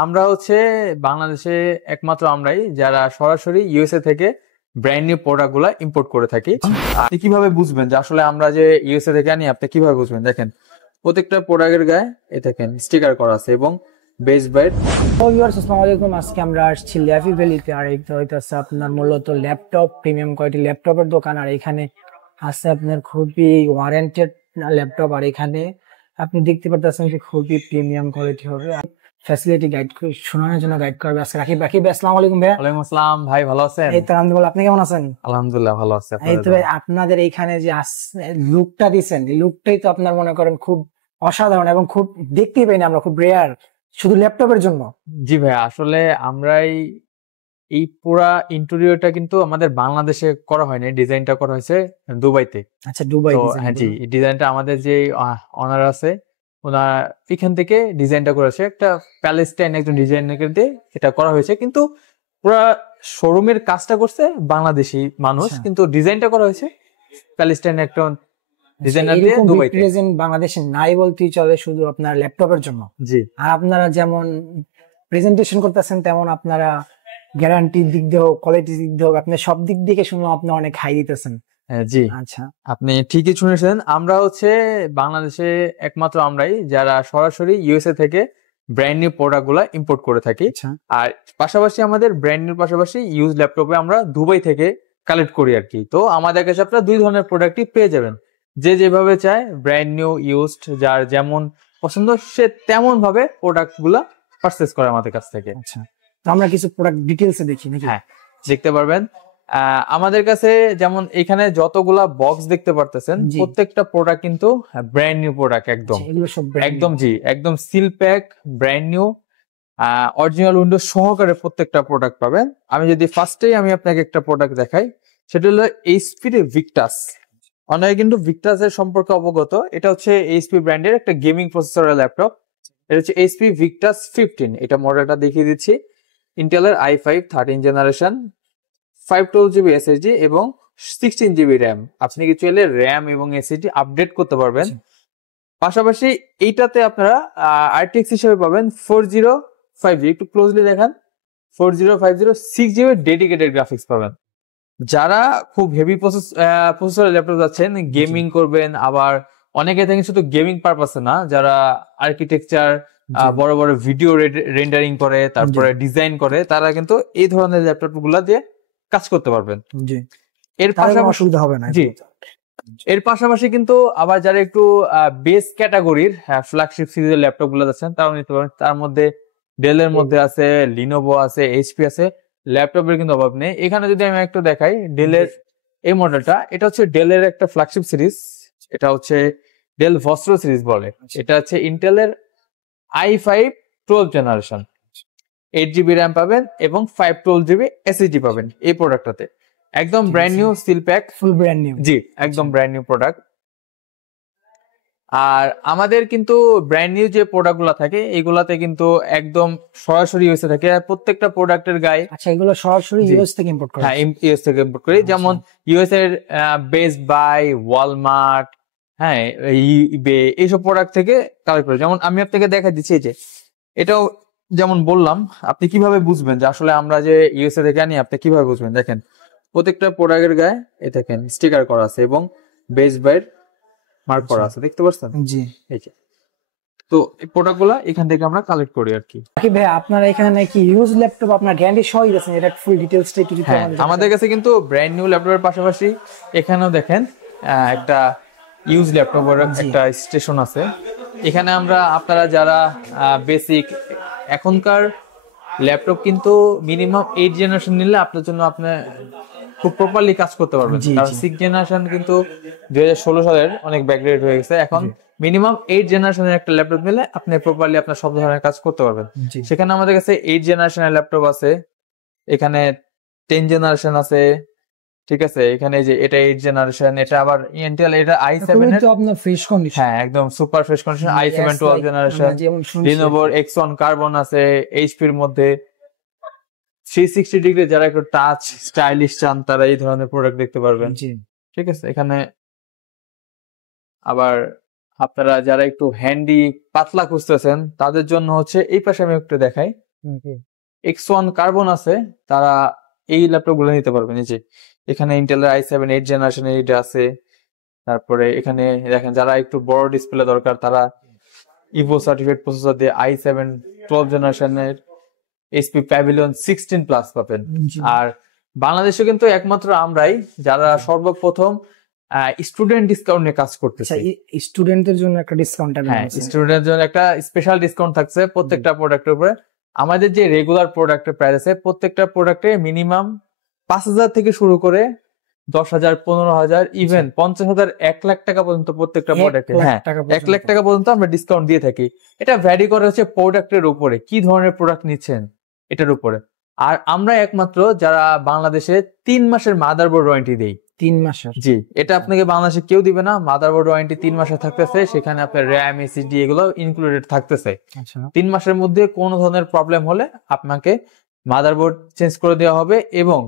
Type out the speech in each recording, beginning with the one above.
আমরা হচ্ছে বাংলাদেশে একমাত্র আমরাই যারা সরাসরি ইউএসএ থেকে ব্র্যান্ড নিউ প্রোডাক্ট গুলা ইম্পোর্ট করে থাকি। আপনি কিভাবে বুঝবেন যে আসলে আমরা যে ইউএসএ থেকে আনি? আপনি কিভাবে বুঝবেন? দেখেন, প্রত্যেকটা প্রোডাক্টের গায়ে দেখেন স্টিকার করা আছে এবং বেস্ট বাইট। আসসালামু আলাইকুম। আজকে আমরা আসছি ল্যাভি ভ্যালিতে, আর এইটা হইতাছে আপনার মূলত ল্যাপটপ, প্রিমিয়াম কোয়ালিটি ল্যাপটপের দোকান। আর এখানে আছে আপনার খুবই ওয়ারেন্টেড ল্যাপটপ, আর এখানে আপনি দেখতে পারতেছেন যে খুবই প্রিমিয়াম কোয়ালিটি হবে। ফ্যাসিলিটি গাইড শোনানোর জন্য গাইড করবে আজকে রাকিব। আসসালামু আলাইকুম ভাই। ওয়ালাইকুম আসসালাম ভাই, ভালো আছেন? এই তো আলহামদুলিল্লাহ, আপনি কেমন আছেন? আলহামদুলিল্লাহ ভালো আছে। এই তো ভাই, আপনাদের এইখানে যে লুকটা দিচ্ছেন, এই লুকটাই তো আপনার মনে করেন খুব অসাধারণ এবং খুব দেখতেই পাই না আমরা, খুব রেয়ার শুধু ল্যাপটপের জন্য। জি ভাই, আসলে আমরাই এই পুরা ইন্টেরিয়রটা কিন্তু আমাদের বাংলাদেশে করা হয়নি, ডিজাইনটা করা হয়েছে দুবাইতে। আচ্ছা, দুবাই তো ডিজাইন। হ্যাঁ জি, ডিজাইনটা আমাদের যে অনার আছে ওনার এখান থেকে ডিজাইনটা করেছে, একটা প্যালেস্টাইন একজন ডিজাইনার দিয়ে এটা করা হয়েছে, কিন্তু পুরা শোরুমের কাজটা করছে বাংলাদেশি মানুষ, আচ্ছা। কিন্তু ডিজাইনটা করা হয়েছে প্যালেস্টাইন একটা ডিজাইনার দিয়ে এরকম দুবাইতে। রিপ্রেজেন্ট বাংলাদেশে নাই বলতেই চলে, শুধু আপনার ল্যাপটপের জন্য। জি, আর আপনারা যেমন প্রেজেন্টেশন করতেছেন তেমন আপনারা গ্যারান্টির দিক দিয়ে হোক, কোয়ালিটির দিক দিয়ে হোক, আপনি সব দিক থেকে শুনলাম আপনি অনেক হাই দিতেছেন। হ্যাঁ জি, আচ্ছা, আপনি ঠিকই শুনেছেন। আমরা হচ্ছে বাংলাদেশে একমাত্র আমরাই যারা সরাসরি ইউএসএ থেকে ব্র্যান্ড নিউ প্রোডাক্ট গুলা ইম্পোর্ট করে থাকি। আচ্ছা, আর পাশাপাশি আমাদের ব্র্যান্ড নিউ পাশাপাশি ইউজ ল্যাপটপে আমরা দুবাই থেকে কালেক্ট করি আর কি। তো আমাদের কাছে আপনারা দুই ধরনের প্রোডাক্টই পেয়ে যাবেন, যে যেভাবে চায় ব্র্যান্ড নিউ ইউজড, যার যেমন পছন্দ সে তেমন ভাবে প্রোডাক্ট গুলা পারচেস করে আমাদের কাছ থেকে। আচ্ছা। তো আমরা কিছু প্রোডাক্ট ডিটেইলসে দেখি নাকি? হ্যাঁ, দেখতে পারবেন। আমাদের কাছে যেমন এখানে যতগুলা বক্স দেখতে পারতেছেন, জি। প্রত্যেকটা প্রোডাক্ট কিন্তু ব্র্যান্ড নিউ প্রোডাক্ট একদম। আচ্ছা, এগুলো সব brand একদম new। জি, একদম seal pack brand new, original Windows সহকারে প্রত্যেকটা প্রোডাক্ট পাবেন। আমি যদি ফার্স্টেই আমি আপনাকে একটা প্রোডাক্ট দেখাই, সেটা হলো এইচপি এর ভিক্টাস। অনেকে কিন্তু ভিক্টাস এর সম্পর্কে অবগত। এটা হচ্ছে এইচপি ব্র্যান্ডের একটা গেমিং প্রসেসরের ল্যাপটপ। এটা হচ্ছে এইচপি ভিক্টাস 15। এটা মডেলটা দেখিয়ে দিচ্ছি। ইন্টেলের i5 13 জেনারেশন, 512 GB SSD এবং 16 GB র্যাম। আপনি কি চাইলে র্যাম এবং SSD আপডেট করতে পারবেন। পাশাপাশি এইটাতে আপনারা RTX হিসেবে পাবেন 4050। একটু ক্লোজলি দেখেন, 4050 6GB ডেডিকেটেড গ্রাফিক্স পাবেন। যারা খুব হেভি প্রসেসরের ল্যাপটপ যাচ্ছেন, গেমিং করবেন, আবার অনেকে থেকে শুধু গেমিং পারপাসে না, যারা আর্কিটেকচার বড় বড় ভিডিও রেন্ডারিং করে, তারপরে ডিজাইন করে, তারা কিন্তু এই ধরনের ল্যাপটপ গুলা দিয়ে কাজ করতে পারবেন। জি, এর তাহলে কোনো পাশাপাশি অসুবিধা হবে না। জি, এর পাশাপাশি কিন্তু আবার যারা একটু বেস ক্যাটাগরির ফ্ল্যাগশিপ সিরিজের ল্যাপটপ গুলো যাচ্ছেন তারাও নিতে পারবেন। তার মধ্যে ডেলের মধ্যে আছে, লিনোভো আছে, এইচপি আছে। ল্যাপটপের কিন্তু অভাব নেই। এখানে যদি আমি একটু দেখাই ডেলের এই মডেলটা, এটা হচ্ছে ডেলের একটা ফ্ল্যাগশিপ সিরিজ। এটা হচ্ছে ডেল ভস্ট্রো সিরিজ বলে। এটা হচ্ছে ইন্টেলের i5 12 জেনারেশন, 8GB র্যাম পাবেন এবং 512GB SSD পাবেন এই প্রোডাক্টটাতে। একদম brand new seal pack, full brand new. জি, একদম ব্র্যান্ড নিউ প্রোডাক্ট। আর আমাদের কিন্তু ব্র্যান্ড নিউ যে প্রোডাক্ট গুলা থাকে এগুলাতে কিন্তু একদম সরাসরি ইউএসএ থাকে। আর প্রত্যেকটা প্রোডাক্টের গায়ে আচ্ছা, এগুলো সরাসরি জি। ইউএস থেকে ইম্পোর্ট করা হ্যাঁ, হয়েছে। ইউএস থেকে ইম্পোর্ট করি। যেমন ইউএস এর বেস্ট বাই, ওয়ালমার্ট, হ্যাঁ, ইবে, এইসব প্রোডাক্ট থেকে কালেক্ট করি। যেমন আমি আপনাকে দেখা দিচ্ছি যে এটাও যেমন বললাম, আপনি কিভাবে বুঝবেন যে আসলে আমরা যে ইউএসএ থেকে আনি? আপনি কিভাবে বুঝবেন? দেখেন, প্রত্যেকটা প্রোডাক্টের গায়ে দেখেন স্টিকার করা আছে এবং বেস্ট বাইর মার্ক করা আছে, দেখতে পাচ্ছেন? জি। এই যে, তো এই প্রোডাক্ট গুলা এখান থেকে আমরা কালেক্ট করি আর কি। ভাই, আপনারা এখানে নাকি ইউজ ল্যাপটপ আপনার গ্যারান্টি সহ দিয়েছেন, এটা ফুল ডিটেইলসটা একটু দিতে হ্যাঁ, আমাদের। আমাদের কাছে কিন্তু ব্র্যান্ড নিউ ল্যাপটপের পাশাপাশি এখানেও দেখেন একটা ইউজ ল্যাপটপের একটা স্টেশন আছে। এখানে আমরা আপনারা যারা বেসিক, এখনকার ল্যাপটপ কিন্তু মিনিমাম 8 জেনারেশন নিলে আপনার জন্য আপনি খুব প্রপারলি কাজ করতে পারবেন। কারণ 6 জেনারেশন কিন্তু 2016 সালের অনেক ব্যাকগ্রেড হয়ে গেছে। এখন মিনিমাম 8 জেনারেশনের একটা ল্যাপটপ নিলে আপনি প্রপারলি আপনার সব ধরনের কাজ করতে পারবেন। সেখানে আমাদের কাছে 8 জেনারেশনের ল্যাপটপ আছে, এখানে 10 জেনারেশন আছে, ঠিক আছে। এখানে যে এটা 8 জেনারেশন, এটা আবার ইন্টেল, এটা i7 এর, তো আপনার ফ্রেশ কন্ডিশন। হ্যাঁ, একদম super fresh condition, i7 12 generation. লিনোভোর X1 কার্বন আছে, এইচপি এর মধ্যে 360 ডিগ্রি যারা একটু টাচ স্টাইলিশ চান তারা এই ধরনের প্রোডাক্ট দেখতে পারবেন। জি, ঠিক আছে। এখানে আবার আপনারা যারা একটু হ্যান্ডি পাতলা খুঁজতেছেন তাদের জন্য হচ্ছে এই পাশে আমি একটু দেখাই, X1 কার্বন আছে, তারা এই ল্যাপটপ গুলো নিতে পারবেন। এই যে এখানে ইন্টেলের i7 8 জেনারেশনের এটা আছে। তারপরে এখানে দেখেন যারা একটু বড় ডিসপ্লে দরকার তারা ইভো সার্টিফিকেট প্রসেসর দিয়ে i7 12 জেনারেশনের এইচপি প্যাভিলিয়ন 16 প্লাস পাবেন। আর বাংলাদেশে কিন্তু একমাত্র আমরাই যারা সর্বপ্রথম স্টুডেন্ট ডিসকাউন্ট নিয়ে কাজ করতেছি। স্টুডেন্টদের জন্য একটা ডিসকাউন্ট থাকবে। হ্যাঁ, স্টুডেন্টের জন্য একটা স্পেশাল ডিসকাউন্ট থাকছে প্রত্যেকটা প্রোডাক্টের উপরে। আমাদের যে রেগুলার প্রোডাক্টের প্রাইস আছে প্রত্যেকটা প্রোডাক্টে মিনিমাম 5,000 থেকে শুরু করে 10,000 15,000 ইভেন 50,000 1 লাখ টাকা পর্যন্ত প্রত্যেকটা প্রোডাক্টে, হ্যাঁ 1 লাখ টাকা পর্যন্ত আমরা ডিসকাউন্ট দিয়ে থাকি। এটা ভ্যারি করে হচ্ছে প্রোডাক্টের উপরে, কি ধরনের প্রোডাক্ট নিচ্ছেন এটার উপরে। আর আমরা একমাত্র যারা বাংলাদেশে 3 মাসের মাদারবোর্ড ওয়ারেন্টি দেই। 3 মাসের? জি, এটা আপনাকে বাংলাদেশে কেউ দিবে না। মাদারবোর্ড ওয়ারেন্টি 3 মাসের থাকতেছে, সেখানে আপনার র্যাম এসএসডি এগুলো ইনক্লুডেড থাকতেছে। 3 মাসের মধ্যে কোনো ধরনের প্রবলেম হলে আপনাকে মাদারবোর্ড চেঞ্জ করে দেওয়া হবে এবং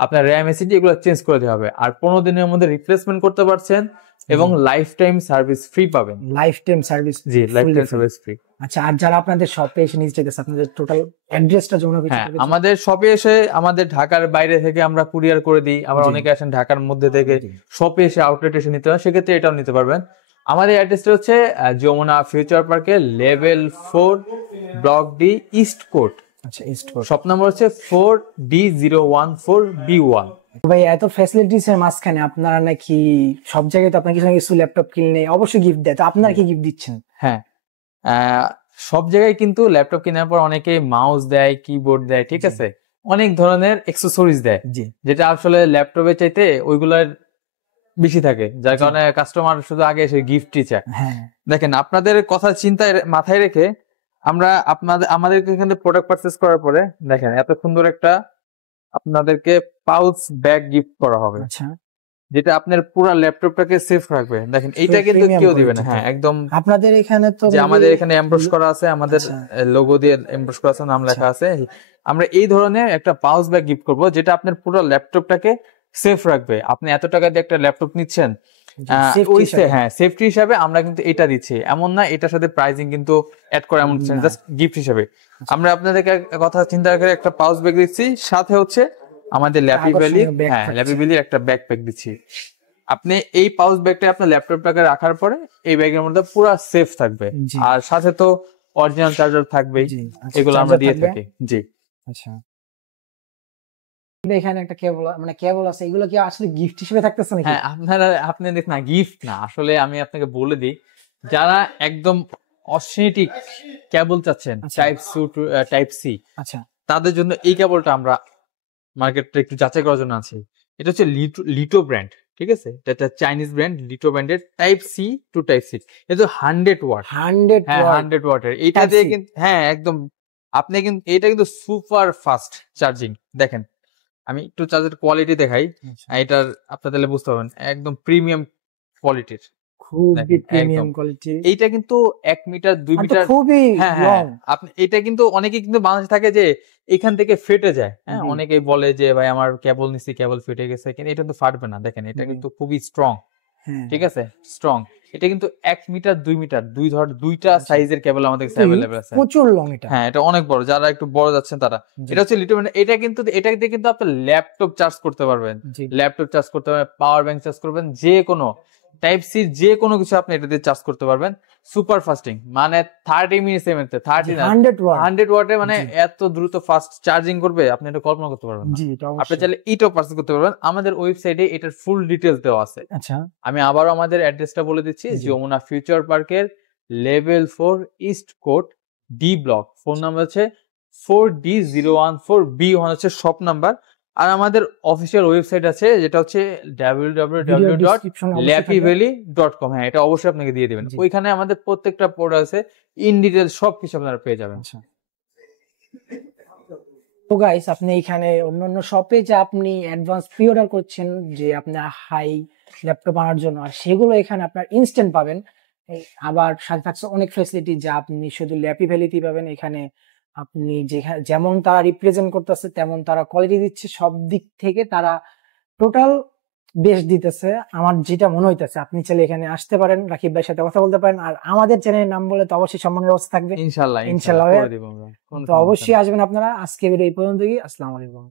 আপনার র্যাম এসএসডি এগুলো চেঞ্জ করে দেওয়া হবে। আর 15 দিনের মধ্যে রিপ্লেসমেন্ট করতে পারছেন এবং লাইফ টাইম সার্ভিস ফ্রি পাবেন। Lifetime service? জি, লাইফ টাইম সার্ভিস ফ্রি। আচ্ছা, আর যারা আপনাদের শপে এসে নিতে চাইতেছে আপনাদের টোটাল অ্যাড্রেসটা জন্য কিছু? হ্যাঁ, আমাদের শপে এসে আমাদের ঢাকার বাইরে থেকে আমরা কুরিয়ার করে দিই। আবার অনেকে আসেন ঢাকার মধ্যে থেকে শপে এসে আউটলেট এসে নিতে হয়, সেক্ষেত্রে এটাও নিতে পারবেন। আমাদের অ্যাড্রেসটা হচ্ছে যমুনা ফিউচার পার্কের level 4 block D east court. আচ্ছা, ইস্ট কোর্ট। শপ নাম্বার হচ্ছে 4D014B1। ভাই, এত ফ্যাসিলিটিস এর মাঝখানে আপনারা নাকি সব জায়গায় তো আপনার কিছু না কিছু ল্যাপটপ কিনলে অবশ্যই গিফট দেয়, তো আপনারা কি গিফট দিচ্ছেন? হ্যাঁ, সব জায়গায় কিন্তু ল্যাপটপ কেনার পর অনেকে মাউস দেয়, কিবোর্ড দেয়, ঠিক আছে, অনেক ধরনের অ্যাক্সেসরিজ দেয়, যেটা আসলে ল্যাপটপের চাইতে ওইগুলোর বেশি থাকে, যার কারণে কাস্টমার শুধু আগে এসে গিফটই চায়। দেখেন, আপনাদের কথা চিন্তায় মাথায় রেখে আমরা আমাদের এখানে প্রোডাক্ট পারচেজ করার পরে দেখেন এত সুন্দর একটা আপনাদেরকে পাউচ ব্যাগ গিফট করা হবে, যেটা আপনার পুরো ল্যাপটপটাকে সেফ রাখবে। দেখেন, এইটা কিন্তু কেউ দিবে না। হ্যাঁ, একদম আপনাদের এখানে তো যে আমাদের এখানে এমব্রস করা আছে, আমাদের লোগো দিয়ে এমব্রস করা আছে, নাম লেখা আছে। আমরা এই ধরনের একটা পাউচ ব্যাগ গিফট করব, যেটা আপনার পুরো ল্যাপটপটাকে সেফ রাখবে। আপনি এত টাকা দিয়ে একটা ল্যাপটপ নিচ্ছেন, হ্যাঁ, সেফটি হিসাবে আমরা কিন্তু এটা দিচ্ছি। এমন না এটার সাথে প্রাইজিং কিন্তু অ্যাড করে, এমন জাস্ট গিফট হিসাবে আমরা আপনাদেরকে কথা চিন্তা করে একটা পাউচ ব্যাগ দিচ্ছি, সাথে হচ্ছে আমাদের ল্যাপি ভ্যালির একটা ব্যাকপ্যাক দিচ্ছি। আপনি এই পাউচ ব্যাগটা আপনার ল্যাপটপটাকে রাখার পরে এই ব্যাগের মধ্যে পুরো সেফ থাকবে। আর সাথে তো অরিজিনাল চার্জার থাকবেই, এগুলো আমরা দিয়ে থাকি। জি, আচ্ছা, এখানে একটা কেবল আছে, এগুলো কি আসলে গিফট হিসেবে থাকতেছে নাকি? হ্যাঁ, আপনি দেখেন না, গিফট না, আসলে আমি আপনাকে বলে দিই, যারা একদম অথেন্টিক কেবল চাচ্ছেন টাইপ সি, আচ্ছা, তাদের জন্য এই কেবলটা আমরা মার্কেটটা একটু যাচাই করার জন্য আছে। এটা হচ্ছে লিটো ব্র্যান্ড, ঠিক আছে, এটা চাইনিজ ব্র্যান্ড, লিটো ব্র্যান্ডের type C to type C. এটা 100 ওয়াট, 100 ওয়াটের। এইটা দিয়ে কিন্তু হ্যাঁ একদম আপনি কিন্তু এটা কিন্তু সুপার ফাস্ট চার্জিং। দেখেন, আমি একটু চার্জের কোয়ালিটি দেখাই, এটার আপনারা তাহলে বুঝতে পারবেন, একদম প্রিমিয়াম কোয়ালিটির, খুবই প্রিমিয়াম কোয়ালিটি। এইটা কিন্তু 1 মিটার 2 মিটার খুবই লং। আপনি এটা কিন্তু অনেকে কিন্তু বাংলাদেশে থাকে যে এখান থেকে ফেটে যায়। হ্যাঁ, অনেকেই বলে যে ভাই আমার কেবল নিছি, কেবল ফেটে গেছে, কিন্তু এটা কিন্তু ফাটবে না। দেখেন, এটা কিন্তু খুবই স্ট্রং, ঠিক আছে, স্ট্রং। এটা কিন্তু 1 মিটার 2 মিটার দুইটা সাইজের কেবল আমাদের কাছে अवेलेबल আছে। প্রচুর লং এটা। হ্যাঁ, এটা অনেক বড়, যারা একটু বড় যাচ্ছেন তারা। এটা হচ্ছে লিটো ব্র্যান্ড। এটা দিয়ে কিন্তু আপনি ল্যাপটপ চার্জ করতে পারবেন, পাওয়ার ব্যাংক চার্জ করবেন, যে কোনো টাইপ সি যে কোনো কিছু আপনি এটা দিয়ে চার্জ করতে পারবেন। সুপার ফাস্টিং, মানে 30 মিনিটস এর মধ্যে 100 ওয়াটে মানে এত দ্রুত ফাস্ট চার্জিং করবে, আপনি এটা কল্পনা করতে পারবেন না। আপনি চাইলে এটাও পারচেজ করতে পারবেন। আমাদের ওয়েবসাইটে এটার ফুল ডিটেইলস দেওয়া আছে। আচ্ছা, আমি আবারও আমাদের অ্যাড্রেসটা বলে দিচ্ছি, যমুনা ফিউচার পার্কের level 4 east court D block. Phone number হচ্ছে 4D014B1 হচ্ছে শপ নাম্বার। আর আমাদের অফিসিয়াল ওয়েবসাইট আছে, যেটা হচ্ছে www.lappyvalley.com। হ্যাঁ, এটা অবশ্যই আপনাকে দিয়ে দিবেন। ওইখানে আমাদের প্রত্যেকটা প্রোডাক্ট আছে, ইন ডিটেইলস সবকিছু আপনারা পেয়ে যাবেন। তো গাইস, আপনি এখানে অন্যান্য শপে যে আপনি অ্যাডভান্স প্রি অর্ডার করছেন যে আপনার হাই ল্যাপটপ আনার জন্য, আর সেগুলো এখানে আপনার ইনস্ট্যান্ট পাবেন। আবার সাথে থাকছে অনেক ফ্যাসিলিটি যা আপনি শুধু ল্যাপি ভ্যালিতেই পাবেন। এখানে আপনি যেমন তারা রিপ্রেজেন্ট করতেছে তেমন তারা কোয়ালিটি দিচ্ছে, সব দিক থেকে তারা টোটাল বেশ দিতেছে আমার যেটা মনে হইতেছে। আপনি চাইলে এখানে আসতে পারেন, রাকিব ভাইয়ের সাথে কথা বলতে পারেন। আর আমাদের চ্যানেলের নাম বলে তো অবশ্যই সম্মানের ব্যবস্থা থাকবে। ইনশাল্লাহ ইনশাল্লাহ করে দিব আমরা, কোনো তো সমস্যা অবশ্যই নেই। আসবেন আপনারা। আজকে ভিডিও এই পর্যন্তই। আসসালামু আলাইকুম।